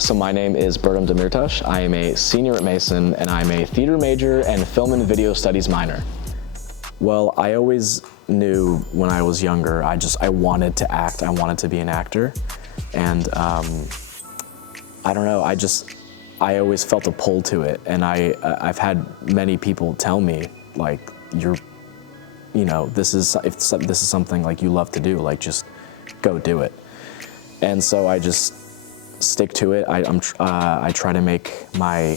So my name is Bertem Demitras. I am a senior at Mason, and I'm a theater major and film and video studies minor. Well, I always knew when I was younger, I wanted to act. I wanted to be an actor. And I don't know, I always felt a pull to it. And I've had many people tell me, like, this is something like you love to do, like just go do it. And so I just stick to it. I try to make my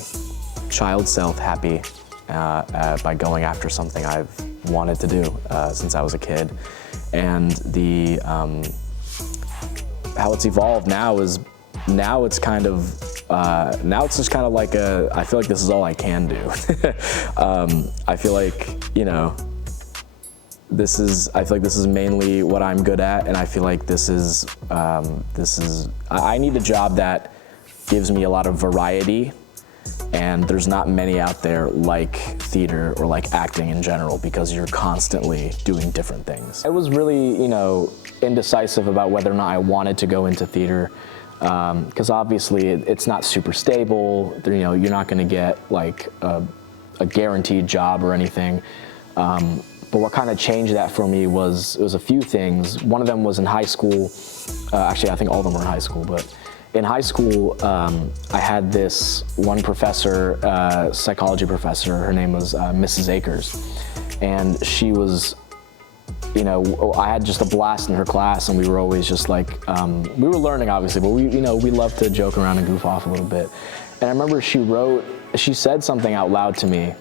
child self happy by going after something I've wanted to do since I was a kid. And how it's evolved now is, it's just kind of like I feel like this is all I can do. I feel like, this is mainly what I'm good at, and I feel like I need a job that gives me a lot of variety, and there's not many out there like theater or like acting in general, because you're constantly doing different things. I was really, indecisive about whether or not I wanted to go into theater, because obviously it's not super stable. You're not going to get like a guaranteed job or anything. But what kind of changed that for me was a few things. One of them was in high school. Actually, I think all of them were in high school, but in high school, I had this one professor, psychology professor. Her name was Mrs. Akers. And she was, I had just a blast in her class, and we were always just like, we were learning obviously, but we loved to joke around and goof off a little bit. And I remember she said something out loud to me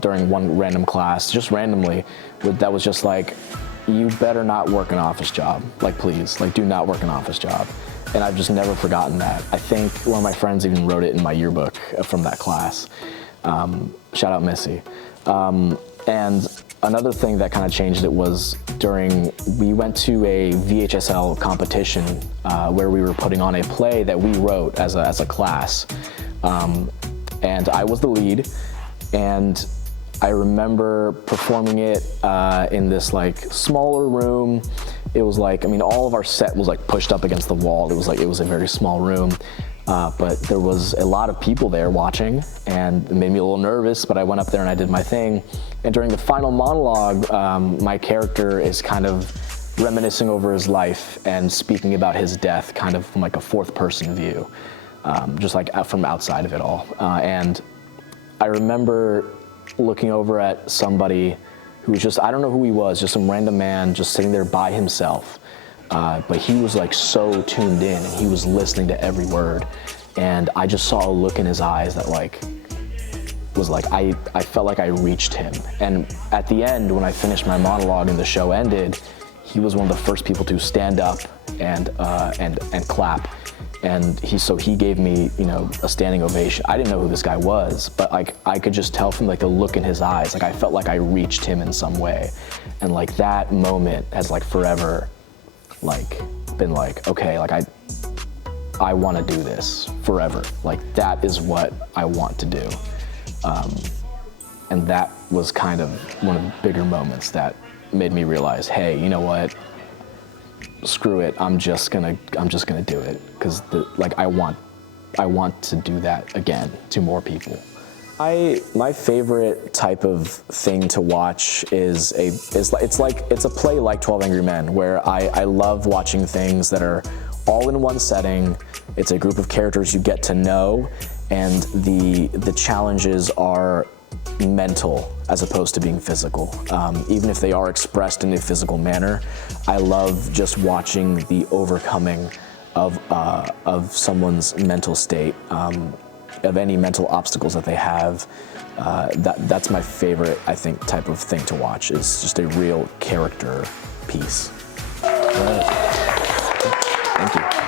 during one random class, just randomly, that was just like, you better not work an office job. Like, please, like, do not work an office job. And I've just never forgotten that. I think one of my friends even wrote it in my yearbook from that class. Shout out Missy. And another thing that kind of changed it was we went to a VHSL competition where we were putting on a play that we wrote as a class. And I was the lead. And I remember performing it in this like smaller room. It was like, all of our set was like pushed up against the wall. It was a very small room, but there was a lot of people there watching, and it made me a little nervous, but I went up there and I did my thing. And during the final monologue, my character is kind of reminiscing over his life and speaking about his death, kind of from like a fourth person view, just like from outside of it all. And I remember looking over at somebody who was just, I don't know who he was, just some random man just sitting there by himself. But he was like so tuned in, and he was listening to every word. And I just saw a look in his eyes that was like, I felt like I reached him. And at the end, when I finished my monologue and the show ended, he was one of the first people to stand up and clap. And he gave me, a standing ovation. I didn't know who this guy was, but like I could just tell from like the look in his eyes, like I felt like I reached him in some way. And like that moment has like forever like been like, okay, like I want to do this forever. Like that is what I want to do. And that was kind of one of the bigger moments that made me realize, hey, you know what? Screw it, I'm just gonna do it, because I want to do that again to more people. My favorite type of thing to watch is it's a play like 12 Angry Men, where I love watching things that are all in one setting. It's a group of characters you get to know, and the challenges are mental as opposed to being physical. Even if they are expressed in a physical manner, I love just watching the overcoming of someone's mental state, of any mental obstacles that they have. That's my favorite, I think, type of thing to watch, is just a real character piece. All right. Thank you.